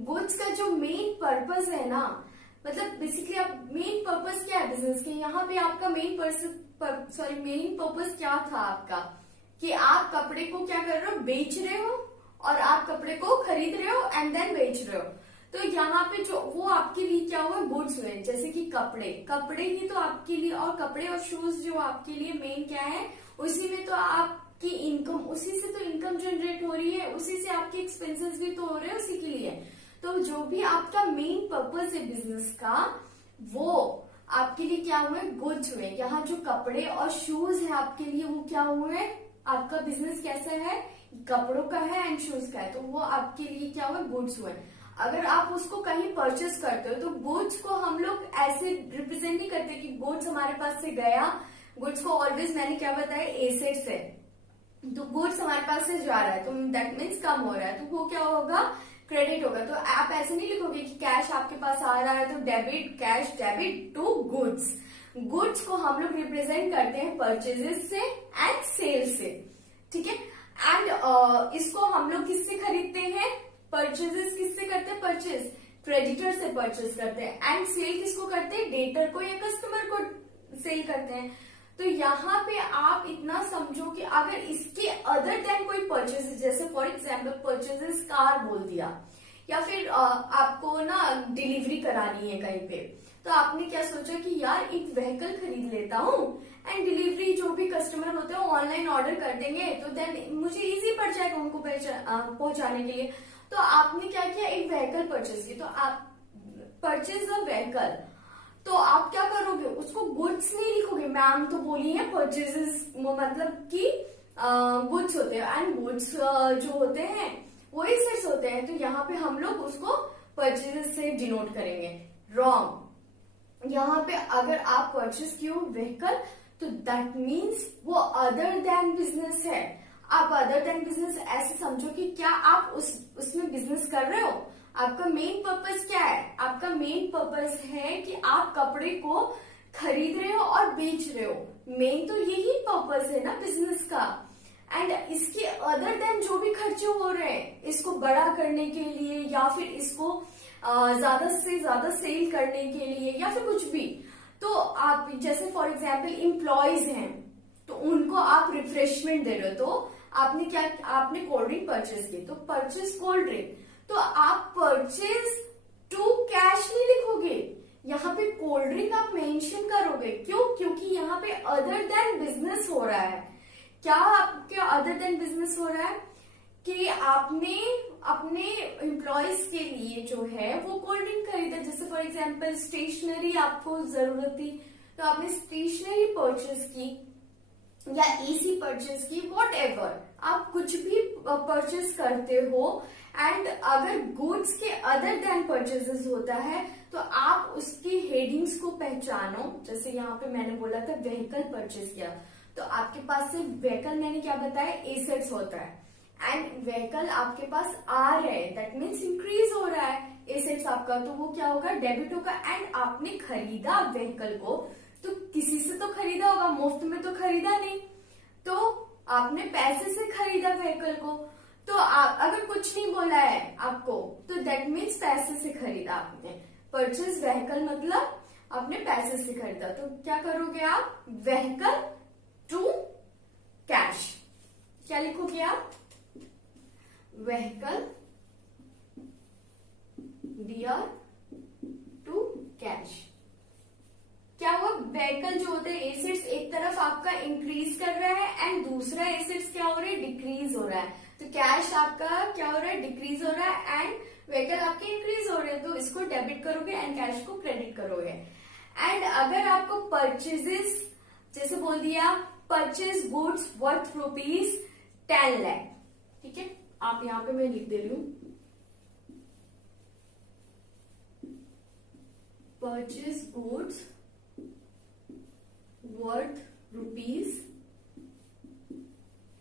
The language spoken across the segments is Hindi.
गुड्स का जो मेन पर्पस है ना, मतलब बेसिकली आप मेन पर्पस क्या है बिजनेस के, यहाँ पे आपका मेन पर्पस क्या था आपका, कि आप कपड़े को क्या कर रहे हो, बेच रहे हो, और आप कपड़े को खरीद रहे हो एंड देन बेच रहे हो। तो यहाँ पे जो वो आपके लिए क्या हुआ, गुड्स हुए, जैसे कि कपड़े ही तो आपके लिए, और कपड़े और शूज जो आपके लिए मेन क्या है, उसी में तो आपकी इनकम, उसी से तो इनकम जनरेट हो रही है, उसी से आपके एक्सपेंसेस भी तो हो रहे हैं उसी के लिए। तो जो भी आपका मेन पर्पस है बिजनेस का, वो आपके लिए क्या हुए, गुड्स हुए। यहाँ जो कपड़े और शूज है आपके लिए, वो क्या हुए, आपका बिजनेस कैसा है, कपड़ों का है एंड शूज का है, तो वो आपके लिए क्या हुआ, गुड्स हुए। अगर आप उसको कहीं परचेस करते हो तो गुड्स को हम लोग ऐसे रिप्रेजेंट नहीं करते कि गुड्स हमारे पास से गया, गुड्स को ऑलवेज मैंने क्या बताया, एसेट्स है, तो गुड्स हमारे पास से जा रहा है तो दैट मीन्स कम हो रहा है, तो वो क्या होगा, क्रेडिट होगा। तो आप ऐसे नहीं लिखोगे कि कैश आपके पास आ रहा है तो debit, cash debit to goods. Goods को हम लोग रिप्रेजेंट करते हैं परचेजेस से एंड सेल से, ठीक है। एंड इसको हम लोग किससे खरीदते हैं, परचेजेस किससे करते हैं, परचेज क्रेडिटर से परचेज करते हैं, एंड सेल किसको करते हैं, डेटर को या कस्टमर को सेल करते हैं। तो यहाँ पे आप इतना समझो कि अगर इसके अदर देन कोई परचेजेस, जैसे फॉर एग्जाम्पल परचेजेस कार बोल दिया, या फिर आपको ना डिलीवरी करानी है कहीं पे, तो आपने क्या सोचा कि यार एक व्हीकल खरीद लेता हूँ एंड डिलीवरी जो भी कस्टमर होते हैं ऑनलाइन ऑर्डर कर देंगे, तो देन मुझे इजी पड़ जाएगा उनको पहुंचाने के लिए। तो आपने क्या किया, एक व्हीकल परचेज की, तो आप परचेज अ व्हीकल, तो आप क्या करोगे, उसको गुड्स नहीं लिखोगे, मैम तो बोली है परचेजेस मतलब कि गुड्स होते हैं, एंड गुड्स जो होते हैं वो एसेट्स होते हैं, तो यहाँ पे हम लोग उसको परचेजेस से डिनोट करेंगे। रॉन्ग, यहाँ पे अगर आप परचेज किए हो व्हीकल, तो दैट मीन्स वो अदर देन बिजनेस है। आप अदर देन बिजनेस ऐसे समझो कि क्या आप उसमें बिजनेस कर रहे हो, आपका मेन पर्पस क्या है, आपका मेन पर्पस है कि आप कपड़े को खरीद रहे हो और बेच रहे हो, मेन तो यही पर्पस है ना बिजनेस का। एंड इसके अदर देन जो भी खर्चे हो रहे हैं, इसको बड़ा करने के लिए या फिर इसको ज्यादा से ज्यादा सेल करने के लिए या फिर कुछ भी, तो आप जैसे फॉर एग्जाम्पल एम्प्लॉयज हैं, तो उनको आप रिफ्रेशमेंट दे रहे हो, तो आपने क्या, आपने कोल्ड ड्रिंक परचेज की, तो परचेज कोल्ड ड्रिंक, तो आप परचेज टू कैश नहीं लिखोगे, यहाँ पे कोल्ड ड्रिंक आप मेंशन करोगे। क्यों, क्योंकि यहाँ पे अदर देन बिजनेस हो रहा है। क्या आपके अदर देन बिजनेस हो रहा है कि आपने अपने एम्प्लॉयज के लिए जो है वो कोल्ड ड्रिंक खरीदा, जैसे फॉर एग्जाम्पल स्टेशनरी आपको जरूरत थी, तो आपने स्टेशनरी परचेज की या एसी परचेज की, वॉट एवर आप कुछ भी परचेज करते हो, एंड अगर गुड्स के अदर देन परचेजेस होता है तो आप उसकी हेडिंग्स को पहचानो। जैसे यहाँ पे मैंने बोला था व्हीकल परचेज किया, तो आपके पास से व्हीकल मैंने क्या बताया, एसेट्स होता है, एंड व्हीकल आपके पास आ रहे हैं, दैट मीन्स इंक्रीज हो रहा है एसेट्स आपका, तो वो क्या होगा, डेबिट होगा। एंड आपने खरीदा व्हीकल को, तो किसी से तो खरीदा होगा, मुफ्त में तो खरीदा नहीं, तो आपने पैसे से खरीदा व्हीकल को। तो अगर कुछ नहीं बोला है आपको, तो दैट मीन्स पैसे से खरीदा आपने, परचेज व्हीकल मतलब आपने पैसे से खरीदा। तो क्या करोगे आप, व्हीकल टू कैश, क्या लिखोगे आप, व्हीकल डियर टू कैश। क्या हुआ, व्हीकल जो होते हैं एसेट्स एक तरफ आपका इंक्रीज कर रहा है एंड दूसरा एसेट्स क्या हो रहा है, डिक्रीज हो रहा है। तो कैश आपका क्या हो रहा है, डिक्रीज हो रहा है, एंड व्हीकल आपके इंक्रीज हो रहे हैं, तो इसको डेबिट करोगे एंड कैश को क्रेडिट करोगे। एंड अगर आपको परचेजेस जैसे बोल दिया, परचेज गुड्स वर्थ ₹10 लाख, ठीक है, आप यहाँ पे मैं लिख दे रही हूं, परचेज गुड्स वर्थ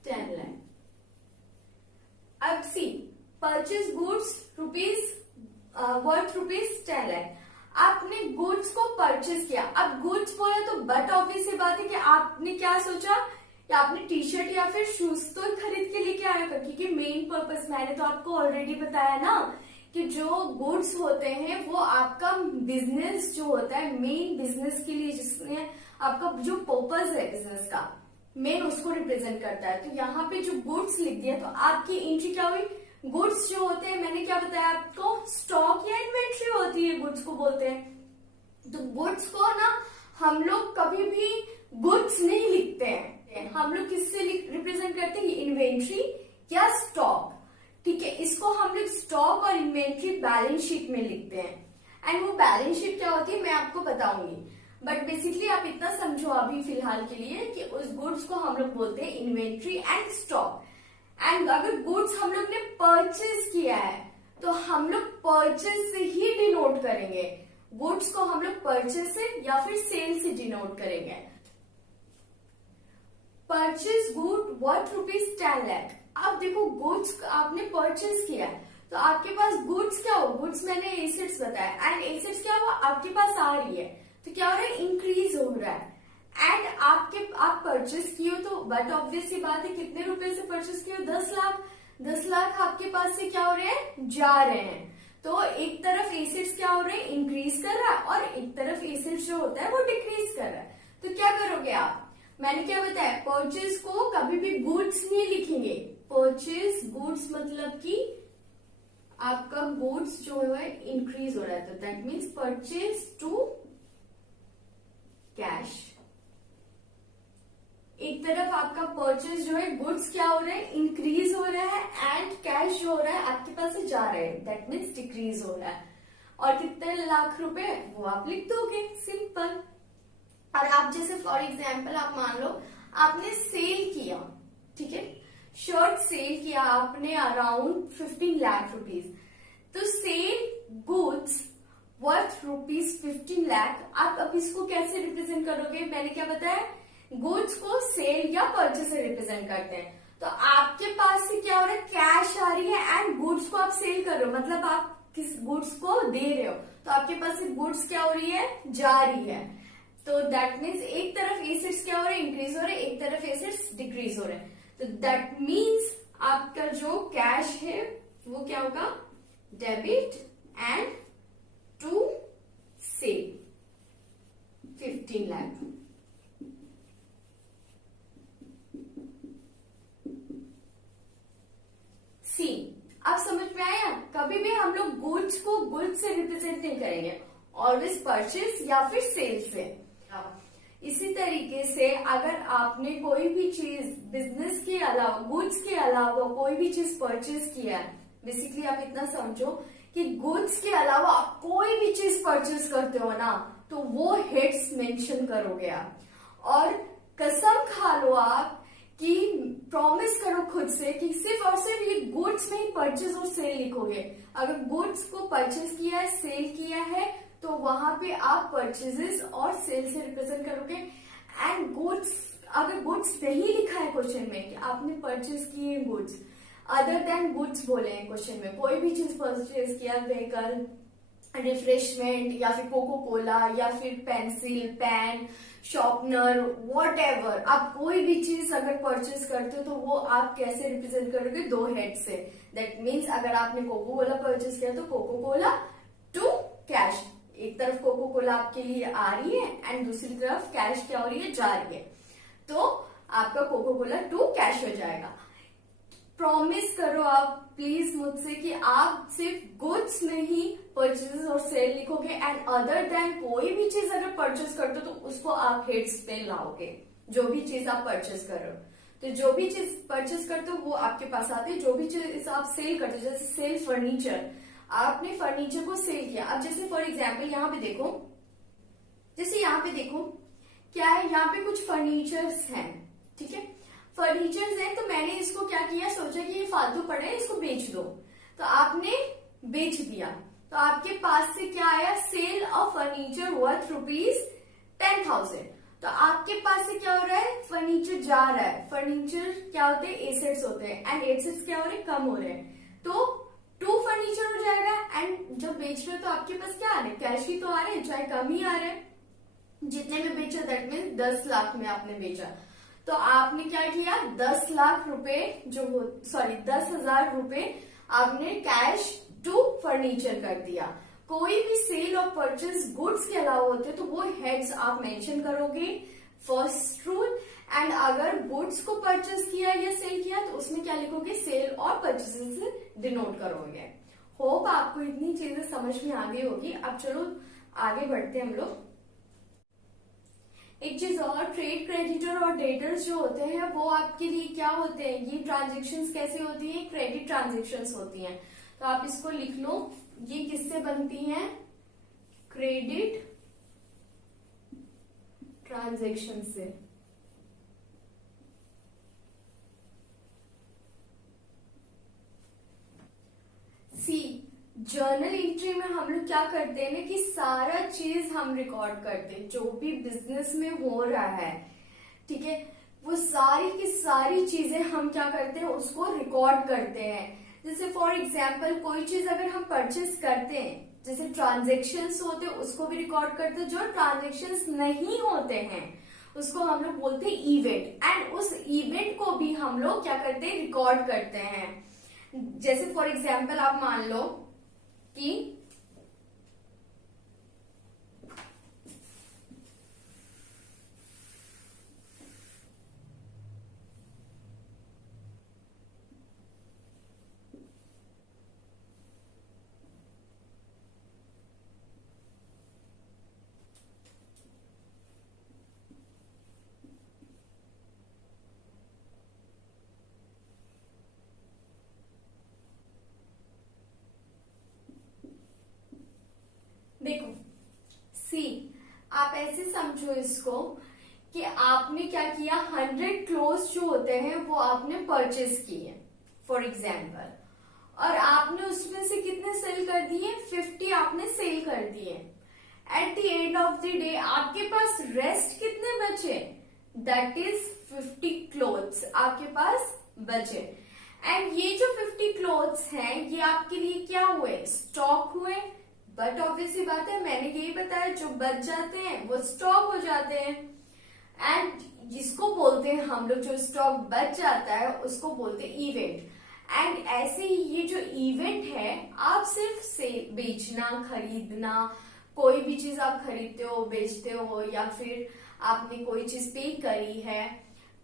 ₹10 लाख। अब सी, परचेज गुड्स वर्थ ₹10 लाख, आपने गुड्स को परचेज किया। अब गुड्स बोला तो बट ऑब्वियस सी बात है कि आपने क्या सोचा कि आपने टी शर्ट या फिर शूज तो खरीद के लेके आया, क्योंकि मेन पर्पस मैंने तो आपको ऑलरेडी बताया ना कि जो गुड्स होते हैं वो आपका बिजनेस जो होता है, मेन बिजनेस के लिए जिसने आपका जो पर्पस है बिजनेस का मेन, उसको रिप्रेजेंट करता है। तो यहाँ पे जो गुड्स लिख दिया, तो आपकी एंट्री क्या हुई? गुड्स जो होते हैं, मैंने क्या बताया आपको, स्टॉक या इन्वेंट्री होती है, गुड्स को बोलते हैं। तो गुड्स को ना हम लोग कभी भी गुड्स नहीं लिखते हैं, हम लोग किससे रिप्रेजेंट करते हैं? इन्वेंट्री या स्टॉक, ठीक है। इसको हम लोग स्टॉक और इन्वेंट्री बैलेंस शीट में लिखते हैं। एंड वो बैलेंस शीट क्या होती है मैं आपको बताऊंगी, बट बेसिकली आप इतना समझो अभी फिलहाल के लिए कि उस गुड्स को हम लोग बोलते हैं इन्वेंट्री एंड स्टॉक। एंड अगर गुड्स हम लोग ने परचेज किया है तो हम लोग परचेज से ही डिनोट करेंगे, गुड्स को हम लोग परचेज से या फिर सेल से डिनोट करेंगे। Purchase good worth ₹10 lakh. अब देखो गुड्स आपने परचेज किया है तो आपके पास गुड्स क्या हो, गुड्स मैंने एसेट्स बताया, एंड एसेट्स क्या हुआ आपके पास आ रही है, तो क्या हो रहा है? इंक्रीज हो रहा है। एंड आप परचेज किए हो तो बट ऑब्वियस सी बात है, कितने रुपए से परचेज किए हो? 10 लाख। 10 लाख आपके पास से क्या हो रहे हैं? जा रहे हैं। तो एक तरफ एसेट्स क्या हो रहे हैं? इंक्रीज कर रहा है, और एक तरफ एसेट्स जो होता है वो डिक्रीज कर रहा है। तो क्या करोगे आप? मैंने क्या बताया, परचेज को कभी भी गुड्स नहीं लिखेंगे। परचेज गुड्स मतलब कि आपका गुड्स जो है इंक्रीज हो रहा है, तो that means purchase to cash. एक तरफ आपका परचेज जो है गुड्स क्या हो रहा है? इंक्रीज हो रहा है, एंड कैश जो हो रहा है आपके पास से जा रहा है, दैट मीन्स डिक्रीज हो रहा है। और कितने लाख रुपए वो आप लिख दोगे, सिंपल। और आप जैसे फॉर एग्जाम्पल आप मान लो आपने सेल किया, ठीक है, शर्ट सेल किया आपने अराउंड 15 लाख रुपीज, तो सेल गुड्स वर्थ ₹15 लाख। आप अब इसको कैसे रिप्रेजेंट करोगे? मैंने क्या बताया, गुड्स को सेल या परचेज से रिप्रेजेंट करते हैं। तो आपके पास से क्या हो रहा है? कैश आ रही है एंड गुड्स को आप सेल कर रहे हो, मतलब आप किस गुड्स को दे रहे हो, तो आपके पास से गुड्स क्या हो रही है? जा रही है। तो दैट मीन्स एक तरफ एसेट्स क्या हो रहे हैं? इंक्रीज हो रहे हैं, एक तरफ एसेट्स डिक्रीज हो रहे हैं। तो दैट मीन्स आपका जो कैश है वो क्या होगा? Debit and to sale 15 lakh. See, अब समझ में आया? कभी भी हम लोग गुड्स को गुड्स से रिप्रेजेंट नहीं करेंगे, ऑलवेज परचेज या फिर सेल से। इसी तरीके से अगर आपने कोई भी चीज बिजनेस के अलावा, गुड्स के अलावा कोई भी चीज परचेज किया है, बेसिकली आप इतना समझो कि गुड्स के अलावा आप कोई भी चीज परचेज करते हो ना, तो वो हेड्स मेंशन करोगे आप, और कसम खा लो आप कि प्रॉमिस करो खुद से कि सिर्फ और सिर्फ ये गुड्स में ही परचेज और सेल लिखोगे। अगर गुड्स को परचेज किया है, सेल किया है, तो वहां पे आप परचेजेस और सेल से रिप्रेजेंट करोगे। एंड गुड्स, अगर गुड्स नहीं लिखा है क्वेश्चन में कि आपने परचेज किए गुड्स, अदर देन गुड्स बोले हैं क्वेश्चन में, कोई भी चीज परचेज किया, व्हीकल, रिफ्रेशमेंट या फिर कोको कोला या फिर pencil, pen, sharpener, whatever, आप कोई भी चीज अगर परचेज करते हो तो वो आप कैसे रिप्रेजेंट करोगे? 2 हेड से। दैट मीन्स अगर आपने कोको कोला परचेज किया तो कोको कोला टू कैश, एक तरफ कोको कोला आपके लिए आ रही है एंड दूसरी तरफ कैश क्या हो रही है? जा रही है, तो आपका कोको कोला टू कैश हो जाएगा। प्रॉमिस करो आप प्लीज मुझसे कि आप सिर्फ गुड्स में ही परचेज और सेल लिखोगे, एंड अदर देन कोई भी चीज अगर परचेज करते हो तो उसको आप हेड्स पे लाओगे, जो भी चीज आप परचेज कर रहे हो। तो जो भी चीज परचेज करते हो वो आपके पास आती है, जो भी चीज आप सेल करते हो, जैसे सेल फर्नीचर, आपने फर्नीचर को सेल किया। अब जैसे फॉर एग्जाम्पल यहाँ पे देखो, जैसे यहाँ पे देखो क्या है, यहाँ पे कुछ फर्नीचर्स हैं, ठीक है, फर्नीचर्स हैं, तो मैंने इसको क्या किया, सोचा कि ये फालतू पड़े हैं, इसको बेच दो, तो आपने बेच दिया, तो आपके पास से क्या आया? Sale of furniture worth ₹10,000। तो आपके पास से क्या हो रहा है? फर्नीचर जा रहा है। फर्नीचर क्या होते हैं? एसेट्स होते हैं, एंड एसेट्स क्या हो रहे हैं? कम हो रहे हैं, तो 2 फर्नीचर हो जाएगा। एंड जब बेच रहे हो तो आपके पास क्या आ रहे हैं? कैश ही तो आ रहे हैं, चाहे कम ही आ रहे हैं। जितने में बेचा दैट मीन 10 लाख में आपने बेचा, तो आपने क्या किया? 10 लाख रुपए जो 10,000 रुपए आपने कैश टू फर्नीचर कर दिया। कोई भी सेल और परचेज गुड्स के अलावा होते तो वो हेड्स आप मेंशन करोगे, फर्स्ट रूल। एंड अगर गुड्स को परचेज किया या सेल किया तो उसमें क्या लिखोगे, सेल और परचेज से डिनोट करोगे। होप आपको इतनी चीजें समझ में आ गई होगी। अब चलो आगे बढ़ते हैं हम लोग। एक चीज और, ट्रेड क्रेडिटर और डेटर्स जो होते हैं वो आपके लिए क्या होते हैं, ये ट्रांजेक्शन्स कैसे होती है, क्रेडिट ट्रांजेक्शन्स होती हैं। तो आप इसको लिख लो, ये किससे बनती हैं, क्रेडिट ट्रांजेक्शन से। सी, जर्नल एंट्री में हम लोग क्या करते हैं ना कि सारा चीज हम रिकॉर्ड करते हैं, जो भी बिजनेस में हो रहा है, ठीक है, वो सारी की सारी चीजें हम क्या करते हैं, उसको रिकॉर्ड करते हैं। जैसे फॉर एग्जाम्पल कोई चीज अगर हम परचेस करते हैं, जैसे ट्रांजेक्शन्स होते हैं उसको भी रिकॉर्ड करते हैं, जो ट्रांजेक्शन्स नहीं होते हैं उसको हम लोग बोलते हैं इवेंट, एंड उस इवेंट को भी हम लोग क्या करते हैं, रिकॉर्ड करते हैं। जैसे फॉर एग्जाम्पल आप मान लो कि देखो सी, आप ऐसे समझो इसको कि आपने क्या किया, 100 क्लोथ्स जो होते हैं वो आपने परचेस किए फॉर एग्जाम्पल, और आपने उसमें से कितने सेल कर दिए, 50 आपने सेल कर दिए। At the end of the day आपके पास रेस्ट कितने बचे, दैट इज 50 क्लोथ्स आपके पास बचे। एंड ये जो 50 क्लोथ्स हैं ये आपके लिए क्या हुए, स्टॉक हुए। बट ऑब्वियसली बात है, मैंने यही बताया जो बच जाते हैं वो स्टॉक हो जाते हैं। एंड जिसको बोलते हैं हम लोग, जो स्टॉक बच जाता है उसको बोलते हैं इवेंट। एंड ऐसे ही ये जो इवेंट है, आप सिर्फ से बेचना, खरीदना, कोई भी चीज आप खरीदते हो, बेचते हो, या फिर आपने कोई चीज पे करी है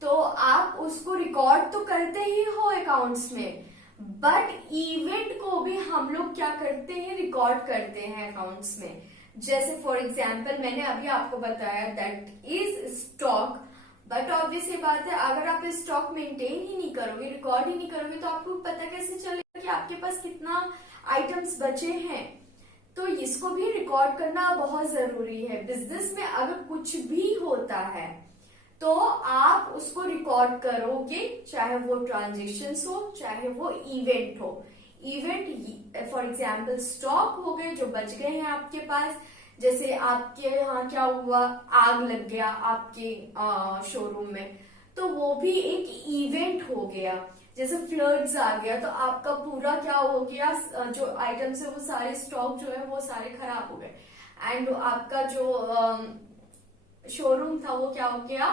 तो आप उसको रिकॉर्ड तो करते ही हो अकाउंट्स में, बट इवेंट को भी हम लोग क्या करते हैं, रिकॉर्ड करते हैं अकाउंट्स में। जैसे फॉर एग्जाम्पल मैंने अभी आपको बताया that is stock, but obviously बात है अगर आप स्टॉक मेंटेन ही नहीं करोगे, रिकॉर्ड ही नहीं करोगे तो आपको पता कैसे चलेगा कि आपके पास कितना आइटम्स बचे हैं। तो इसको भी रिकॉर्ड करना बहुत जरूरी है। बिजनेस में अगर कुछ भी होता है तो आप उसको रिकॉर्ड करोगे, चाहे वो ट्रांजेक्शन्स हो चाहे वो इवेंट हो। इवेंट फॉर एग्जाम्पल स्टॉक हो गए जो बच गए हैं आपके पास, जैसे आपके यहाँ क्या हुआ, आग लग गया आपके शोरूम में, तो वो भी एक इवेंट हो गया। जैसे फ्लड्स आ गया तो आपका पूरा क्या हो गया, जो आइटम्स है वो सारे स्टॉक जो है वो सारे खराब हो गए, एंड आपका जो शोरूम था वो क्या हो गया,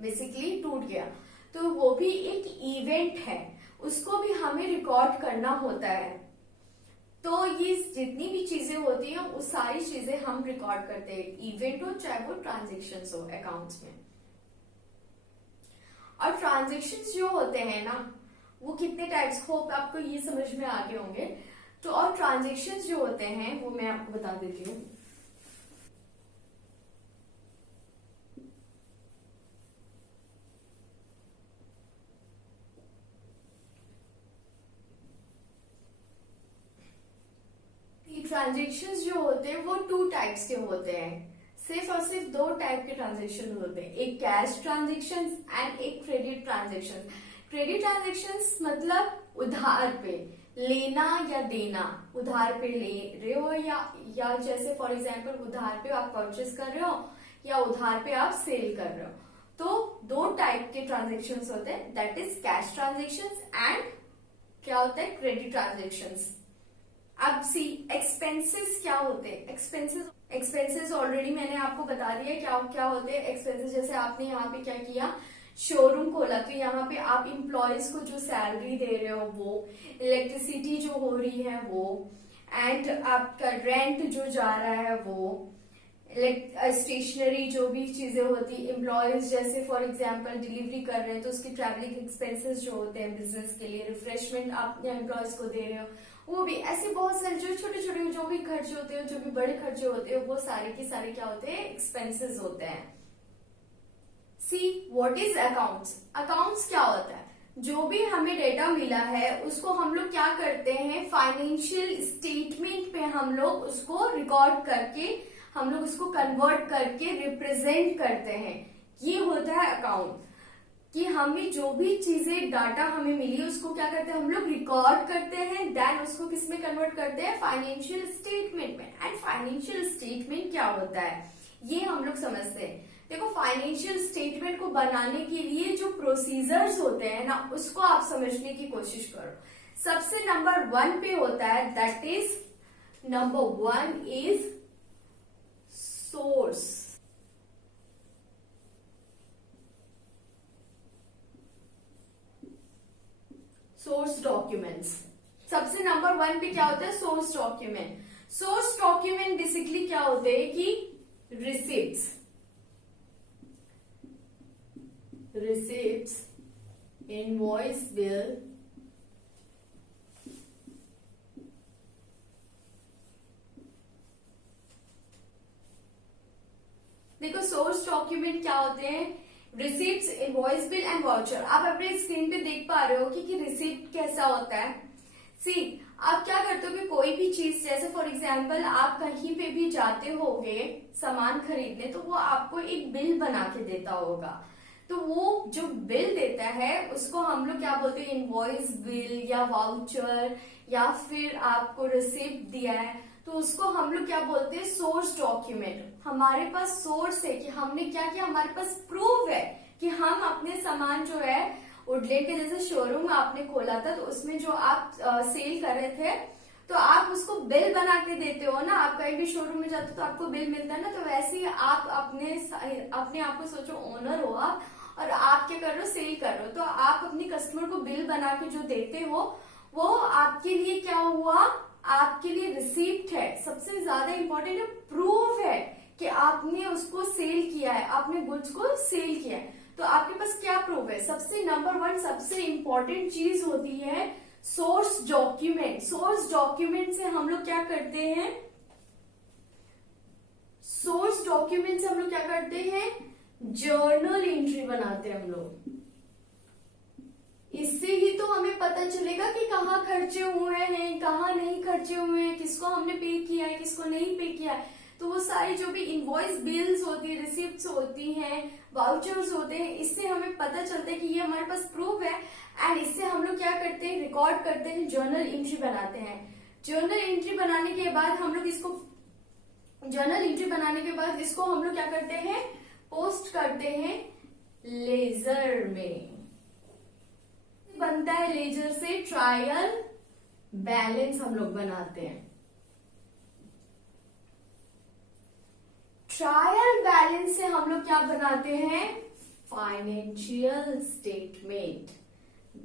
बेसिकली टूट गया। तो वो भी एक इवेंट है, उसको भी हमें रिकॉर्ड करना होता है। तो ये जितनी भी चीजें होती हैं वो सारी चीजें हम रिकॉर्ड करते हैं, इवेंट हो चाहे वो ट्रांजेक्शन्स हो अकाउंट्स में। और ट्रांजेक्शन्स जो होते हैं ना वो कितने टाइप्स, होप आपको ये समझ में आ गए होंगे। तो और ट्रांजेक्शन्स जो होते हैं वो मैं आपको बता देती हूँ। ट्रांजेक्शन्स जो होते हैं वो 2 टाइप्स के होते हैं, सिर्फ और सिर्फ 2 टाइप के ट्रांजेक्शन होते हैं, एक कैश ट्रांजेक्शन एंड एक क्रेडिट ट्रांजेक्शन। क्रेडिट ट्रांजेक्शन्स मतलब उधार पे लेना या देना, उधार पे ले रहे हो या जैसे फॉर एग्जाम्पल उधार पे आप परचेस कर रहे हो या उधार पे आप सेल कर रहे हो। तो 2 टाइप के ट्रांजेक्शन्स होते हैं, that is cash transactions and क्या होता है, क्रेडिट ट्रांजेक्शन्स। अब सी, एक्सपेंसेस क्या होते हैं। एक्सपेंसेस ऑलरेडी मैंने आपको बता दिया क्या क्या होते हैं एक्सपेंसेस। जैसे आपने यहाँ पे क्या किया, शोरूम खोला तो यहाँ पे आप इम्प्लॉयज को जो सैलरी दे रहे हो वो, इलेक्ट्रिसिटी जो हो रही है वो, एंड आपका रेंट जो जा रहा है वो, स्टेशनरी जो भी चीजें होती, एम्प्लॉयज जैसे फॉर एग्जांपल डिलीवरी कर रहे हैं तो उसकी ट्रैवलिंग एक्सपेंसेस जो होते हैं बिजनेस के लिए, रिफ्रेशमेंट आप एम्प्लॉयज को दे रहे हो वो भी, ऐसे बहुत सारे जो छोटे छोटे जो भी खर्चे होते हैं, जो भी बड़े खर्चे होते हैं, वो सारे के सारे क्या होते हैं, एक्सपेंसेस होते हैं। See what is accounts. Accounts क्या होता है, जो भी हमें डेटा मिला है उसको हम लोग क्या करते हैं, फाइनेंशियल स्टेटमेंट पे हम लोग उसको रिकॉर्ड करके, हम लोग उसको कन्वर्ट करके रिप्रेजेंट करते हैं। ये होता है अकाउंट, कि हमें जो भी चीजें डाटा हमें मिली उसको क्या करते हैं, हम लोग रिकॉर्ड करते हैं, देन उसको किस में कन्वर्ट करते हैं, फाइनेंशियल स्टेटमेंट में। एंड फाइनेंशियल स्टेटमेंट क्या होता है ये हम लोग समझते हैं। देखो, फाइनेंशियल स्टेटमेंट को बनाने के लिए जो प्रोसीजर्स होते हैं ना, उसको आप समझने की कोशिश करो। सबसे नंबर 1 पे होता है, that is number 1 is source. Source documents. सबसे नंबर 1 पे क्या होता है, source document. Source document basically क्या होते हैं कि रिसिप्ट्स, इनवॉइस, बिल, देखो सोर्स डॉक्यूमेंट क्या होते हैं, receipts, invoice, bill and voucher. आप अपने स्क्रीन पे देख पा रहे हो कि रिसिप्ट कैसा होता है। सी, आप क्या करते हो कि कोई भी चीज, जैसे फॉर एग्जाम्पल आप कहीं पे भी जाते होगे सामान खरीदने, तो वो आपको एक बिल बना के देता होगा। तो वो जो बिल देता है उसको हम लोग क्या बोलते हैं, इनवॉइस बिल या वाउचर, या फिर आपको रिसिप्ट दिया है तो उसको हम लोग क्या बोलते हैं, सोर्स डॉक्यूमेंट। हमारे पास सोर्स है कि हमने क्या किया, हमारे पास प्रूफ है कि हम अपने सामान जो है वुडलैंड के जैसे शोरूम आपने खोला था तो उसमें जो आप सेल कर रहे थे तो आप उसको बिल बना के देते हो ना। आप कहीं भी शोरूम में जाते हो तो आपको बिल मिलता है ना, तो वैसे ही आप अपने आप को सोचो ओनर हो आप, और आप क्या कर रहे हो, सेल कर रहे हो, तो आप अपने कस्टमर को बिल बना के जो देते हो वो आपके लिए क्या हुआ, आपके लिए रिसीप्ट है। सबसे ज्यादा इंपॉर्टेंट है, प्रूफ है कि आपने उसको सेल किया है, आपने गुड्स को सेल किया है। तो आपके पास क्या प्रूफ है, सबसे नंबर 1 सबसे इंपॉर्टेंट चीज होती है सोर्स डॉक्यूमेंट। सोर्स डॉक्यूमेंट से हम लोग क्या करते हैं, सोर्स डॉक्यूमेंट से हम लोग क्या करते हैं, जर्नल एंट्री बनाते हैं हम लोग। इससे ही तो हमें पता चलेगा कि कहाँ खर्चे हुए हैं, कहाँ नहीं खर्चे हुए हैं, किसको हमने पे किया है, किसको नहीं पे किया है। तो वो सारी जो भी इनवॉइस, बिल्स होती है, रिसिप्ट्स होती हैं, वाउचर्स होते हैं, इससे हमें पता चलता है कि ये हमारे पास प्रूफ है। एंड इससे हम लोग क्या करते हैं, रिकॉर्ड करते हैं, जर्नल एंट्री बनाते हैं। जर्नल एंट्री बनाने के बाद हम लोग इसको, जर्नल एंट्री बनाने के बाद इसको हम लोग क्या करते हैं, पोस्ट करते हैं लेजर में। बनता है लेजर से ट्रायल बैलेंस हम लोग बनाते हैं। ट्रायल बैलेंस से हम लोग क्या बनाते हैं, financial statement,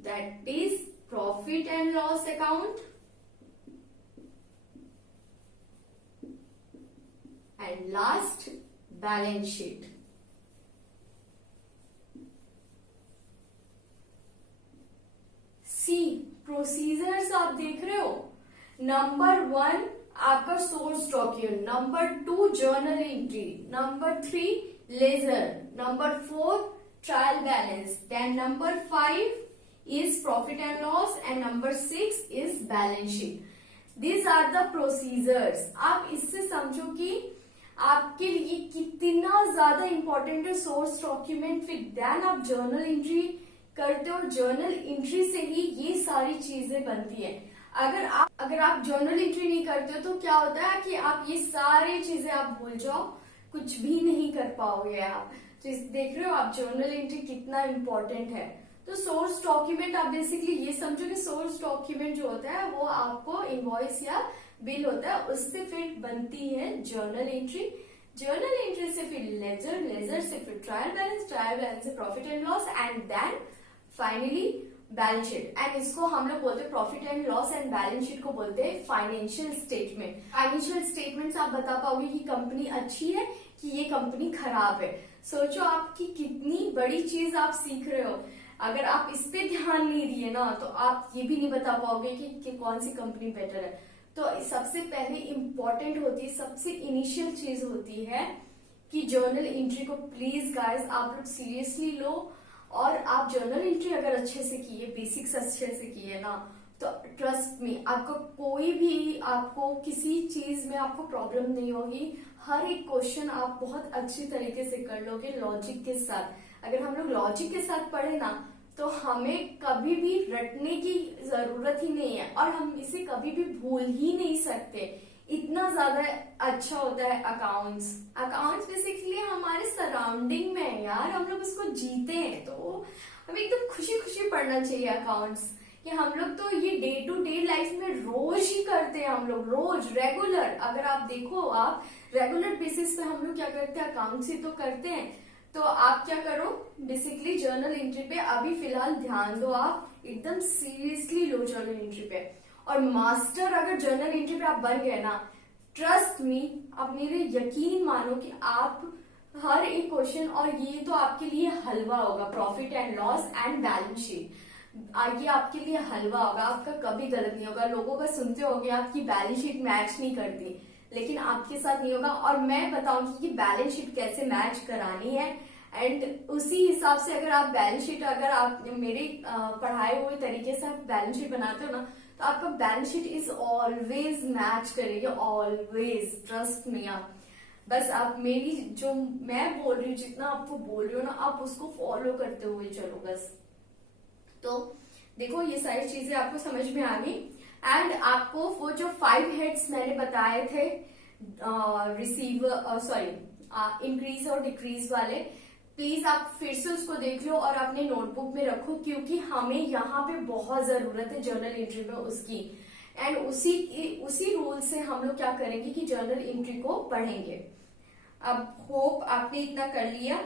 that is profit and loss account and last balance sheet. See, procedures आप देख रहे हो, नंबर 1 आपका source document, number 2 journal entry, number 3 ledger, number 4 trial balance, then number 5 is profit and loss and number 6 is balance sheet. These are the procedures. आप इससे समझो कि आपके लिए कितना ज्यादा इंपॉर्टेंट है सोर्स डॉक्यूमेंट, फिर देन आप जर्नल एंट्री करते हो। जर्नल एंट्री से ही ये सारी चीजें बनती है। अगर आप जर्नल एंट्री नहीं करते हो तो क्या होता है कि आप ये सारी चीजें आप भूल जाओ, कुछ भी नहीं कर पाओगे आप। तो देख रहे हो आप जर्नल एंट्री कितना इंपॉर्टेंट है। तो सोर्स डॉक्यूमेंट आप बेसिकली ये समझो कि सोर्स डॉक्यूमेंट जो होता है वो आपको इनवॉइस या बिल होता है, उससे फिर बनती है जर्नल एंट्री। जर्नल एंट्री से फिर लेजर, लेजर से फिर ट्रायल बैलेंस, ट्रायल बैलेंस से profit and loss, and then finally balance sheet. And इसको हम लोग बोलते हैं profit and loss, and balance sheet को बोलते हैं फाइनेंशियल स्टेटमेंट। फाइनेंशियल स्टेटमेंट्स आप बता पाओगे कि कंपनी अच्छी है कि ये कंपनी खराब है। सोचो आपकी कितनी बड़ी चीज आप सीख रहे हो। अगर आप इस पे ध्यान नहीं दिए ना तो आप ये भी नहीं बता पाओगे कि कौन सी कंपनी बेटर है। तो सबसे पहले इंपॉर्टेंट होती है, सबसे इनिशियल चीज होती है कि जर्नल एंट्री को प्लीज गाइस आप लोग सीरियसली लो। और आप जर्नल एंट्री अगर अच्छे से किए, बेसिक्स अच्छे से किए ना, तो ट्रस्ट में आपको कोई भी, आपको किसी चीज में आपको प्रॉब्लम नहीं होगी। हर एक क्वेश्चन आप बहुत अच्छी तरीके से कर लोगे लॉजिक के साथ। अगर हम लोग लॉजिक के साथ पढ़े ना तो हमें कभी भी रटने की जरूरत ही नहीं है, और हम इसे कभी भी भूल ही नहीं सकते। इतना ज्यादा अच्छा होता है अकाउंट्स। अकाउंट्स बेसिकली हमारे सराउंडिंग में है यार, हम लोग उसको जीते हैं, तो हमें एकदम खुशी खुशी पढ़ना चाहिए अकाउंट्स। कि हम लोग तो ये डे टू डे लाइफ में रोज ही करते हैं, हम लोग रोज रेगुलर। अगर आप देखो, आप रेगुलर बेसिस पे हम लोग क्या करते हैं, अकाउंट्स ही तो करते हैं। तो आप क्या करो, बेसिकली जर्नल एंट्री पे अभी फिलहाल ध्यान दो, आप एकदम सीरियसली लो जर्नल एंट्री पे। और मास्टर अगर जर्नल एंट्री पे आप बन गए ना, ट्रस्ट मी, आप मेरे यकीन मानो कि आप हर एक क्वेश्चन, और ये तो आपके लिए हलवा होगा, profit and loss and balance sheet, ये आपके लिए हलवा होगा, आपका कभी गलत नहीं होगा। लोगों का सुनते होगे आपकी बैलेंस शीट मैच नहीं करती, लेकिन आपके साथ नहीं होगा। और मैं बताऊंगी कि बैलेंस शीट कैसे मैच करानी है, एंड उसी हिसाब से अगर आप बैलेंस शीट, अगर आप मेरे पढ़ाए हुए तरीके से आप बैलेंस शीट बनाते हो ना, तो आपका balance sheet is always match करेगी, ऑलवेज, ट्रस्ट मी। आप बस आप मेरी जो मैं बोल रही हूँ, जितना आपको बोल रही हूँ ना, आप उसको फॉलो करते हुए चलो बस। तो देखो ये सारी चीजें आपको समझ में आ गई। एंड आपको वो जो 5 हेड्स मैंने बताए थे, इंक्रीज और डिक्रीज वाले, प्लीज आप फिर से उसको देख लो और अपने नोटबुक में रखो, क्योंकि हमें यहाँ पे बहुत जरूरत है जर्नल एंट्री में उसकी। एंड उसी रूल से हम लोग क्या करेंगे कि जर्नल एंट्री को पढ़ेंगे। अब होप आपने इतना कर लिया।